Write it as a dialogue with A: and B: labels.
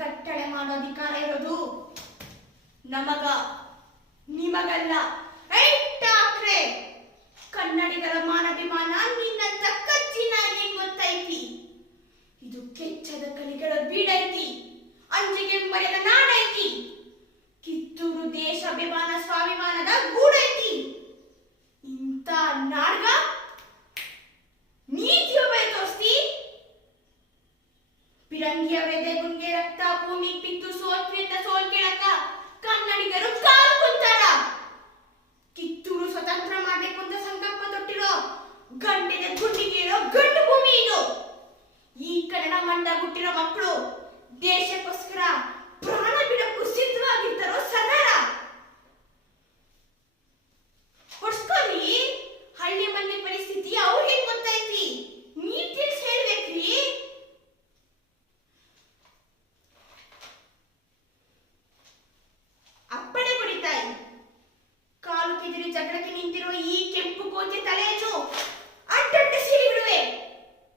A: ಕಟ್ಟಳೆ ಮಾಡೋ ಅಧಿಕಾರ ಇರೋದು ನಮಗ, ನಿಮಗಲ್ಲ. ಠಾಕ್ರೆ ಕನ್ನಡಿಗರ ಮಾನಭಿಮಾನ ನಿನ್ನ ತಕ್ಕ ಚಿನ್ನಾಗಿ ಗೊತ್ತೈತಿ. ಇದು ಕೆಚ್ಚದ ಕಲಿಗಳ ಬೀಡೈತಿ, ಅಂಜಿಗೆ ಮರೆದ ನಾಡೈತಿ. ಕಿತ್ತೂರು ದೇಶ ಅಭಿಮಾನ ಸ್ವಾಭಿಮಾನದ ಗೂಡೈತಿ. ಪಿರಂಗಿಯ ವೇದೆ ಗುಂಗೆ ರಕ್ತ, ಭೂಮಿ ಪಿತ್ತು ಸೋತ್ವಿ ಅಂತ ಸೋಲ್ ಕನ್ನಡಿಗರು ಕಾಲು ಕುಂತಾರ ಕಿತ್ತೂರು ಸ್ವತಂತ್ರ ಮಾಡಬೇಕು ಅಂತ ಸಂಕಲ್ಪ ತೊಟ್ಟಿರೋ ಗಂಡಿನ ಗುಂಡಿಗೆ ಇರೋ ಗಂಡು ಭೂಮಿ ಇದು. ಈ ಕನ್ನಡ ಮಂಡ ಹುಟ್ಟಿರೋ ಮಕ್ಕಳು ದೇಶಕ್ಕೋಸ್ಕರ usted cree que